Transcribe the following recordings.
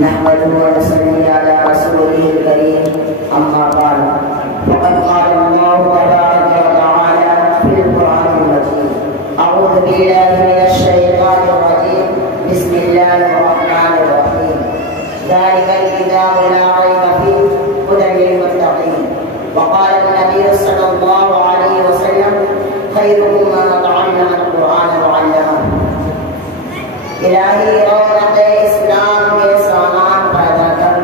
نحمده ونصلي على رسوله الكريم أما بعد فقد قال الله تبارك وتعالى في القرآن المجيد أعوذ بالله من الشيطان الرجيم بسم الله الرحمن الرحيم ذلك الكتاب لا ريب فيه هدى للمتقين وقال النبي صلى الله عليه وسلم خيركم من تعلم القرآن وعلمه الہی رونق اسلام کے سامان پیدا کر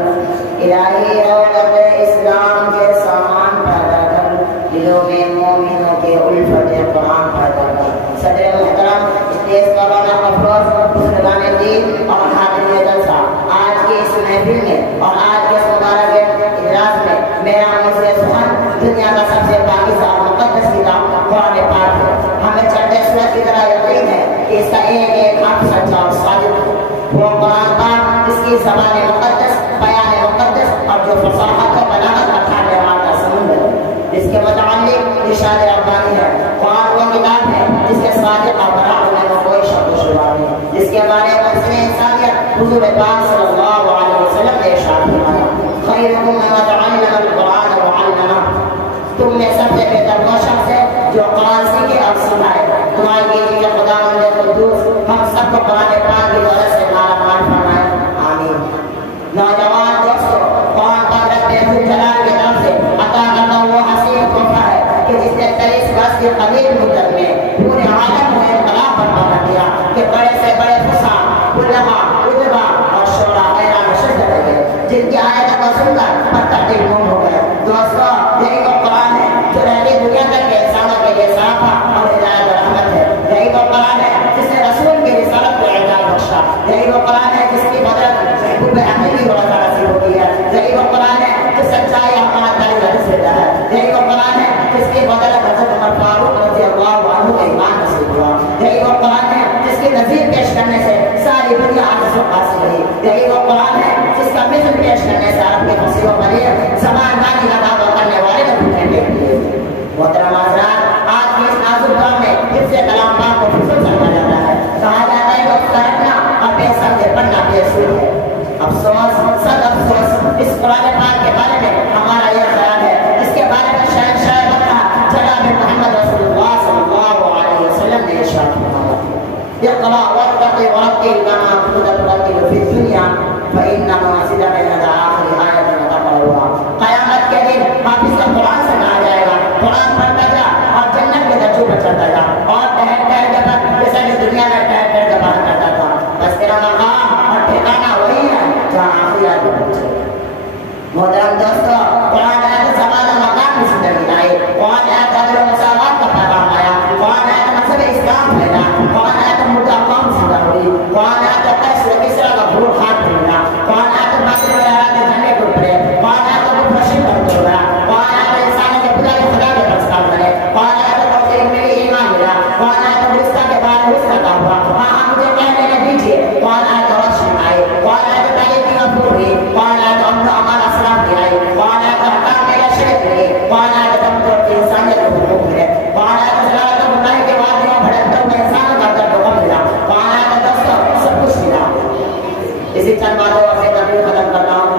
الہی رونق اسلام کے سامان پیدا کر دلوں میں مومنوں کے الفت قرآن پیدا کر صدر محترم اسٹیج پر والا افروز بزرگان دین اور خاتم جلسہ آج کی اس محفل میں اور آج کے اس مبارک اجلاس میں میرا مجھے سخن دنیا کا سب سے پاکیزہ اور مقدس کتاب قرآن پاک ہے ہمیں چڑھتے سورج کی طرح یقین ہے کہ اس کا ایک ایک حرف سچا اور صادق ہے وہ قرآن پاک جس کی زبان مقدس بیان مقدس اور جو فصاحت و بلاغت کا کھانے والا سمندر جس کے متعلق ارشاد ربانی ہے قرآن وہ کتاب ہے جس کے صادق اور برا ہونے میں کوئی شک و شبہ نہیں جس کے بارے میں حسن انسانیت حضور پاک صلی اللہ علیہ وسلم نے ارشاد فرمایا خیرکم من تعلم القرآن وعلمه تم میں سب سے بہتر وہ شخص ہے جو قرآن سیکھے اور سکھائے دعا کیجیے کہ خدا مند قدوس ہم سب کو قرآن پاک کی دولت سے مالا مال فرمائے آمین نوجوان دوستو قرآن پاک رب جلال کی طرف سے عطا کرتا وہ حسین تحفہ ہے کہ جس نے 23 برس کی قلیل مدت میں پورے عالم میں انقلاب برپا کر دیا کہ بڑے سے بڑے فصاح علماء ادبا اور شعراء حیران و شدت رہے جن کی آیتوں کو سن کر پتھر دل موم ہو گئے دوستو یہی وہ قرآن ہے جو رہتی دنیا تک کے انسانوں کے لیے صافہ اور ہدایت و رحمت ہے یہی وہ قرآن ہے جس نے رسول کی رسالت کو اعزاز بخشا یہی وہ قرآن ہے جس کی بدولت محبوب حقیقی و رضا نصیب ہوتی ہے یہی وہ قرآن ہے جو سچائی اور ایمانداری کا رزق دیتا ہے یہی وہ قرآن ہے جس کی بدولت حضرت عمر فاروق رضی اللہ عنہ کو ایمان نصیب ہوا یہی وہ قرآن ہے جس کی نظیر پیش کرنے سے ساری دنیا عاجز و قاصر رہی یہی وہ قرآن ہے جس کا مثل پیش کرنے سے عرب کے فصیح و بلیغ زبان دانی کا دعویٰ کرنے والے کو بھوکے پیٹ لیے محترم حضرات آج کی اس نازک دور میں حفظ کلام پاک کو فضول سمجھا جاتا ہے کہا جاتا ہے کہ اس کا رکھنا اور بے سمجھے پڑھنا بے اصول ہے افسوس سب افسوس اس قرآن پاک کے بارے میں ہمارا یہ خیال ہے اس کے بارے میں شاید وقت جناب محمد رسول اللہ صلی اللہ علیہ وسلم نے ارشاد فرمایا اقرأ وارتقي ورتل كما كنت ترتل في الدنيا فإن منازلك لدى آخر آية تقرأها قیامت کے دن حافظ کا قرآن سے کہا جائے گا قرآن پڑھتا جا اور جنت کے درجوں پر چڑھتا جا اور ٹہر ٹہر کے بعد جیسا کہ دنیا میں ٹہر ٹہر کے بعد کرتا تھا بس تیرا مقام اور ٹھکانا وہی ہے جہاں آخری آیت پہنچے محترم دوستو قرآن آیت سماج و مقام کی زندگی لائی قرآن آیت عدل و مساوات کا پیغام آیا قرآن آیت مذہب اسلام پھیلا قرآن آیت مردہ قوم زندہ ہوئی قرآن آیت قیس و کسرا کا بھول خاک پھیلا قرآن آیت مصر و عراق کے جھنڈے ٹوٹ پڑے قرآن آیت کو فشن کر دیا قرآن آیت انسانوں کے خدا کے خدا کے پرستار بنے قرآن آیت کو سے میری ایمان ملا قرآن آیت رشتہ کے بعد رشتہ کا ہوا ہاں مجھے کہنے نے دیجیے قرآن آیت روشن آئی قرآن آیت تعلیم کی مقبول ہوئی قرآن آیت امن و امان اسلام کی آئی قرآن آیت حکام میرا شرک ملی قرآن آیت ہم تو انسانیت کو حقوق ملے قرآن آیت صلاحات و بنائی کے بعد میں بھڑکتا ہوں انسانوں کا درد کو ملا قرآن آیت دوستوں سب کچھ ملا اسی چند باتوں سے تقریر ختم کرتا ہوں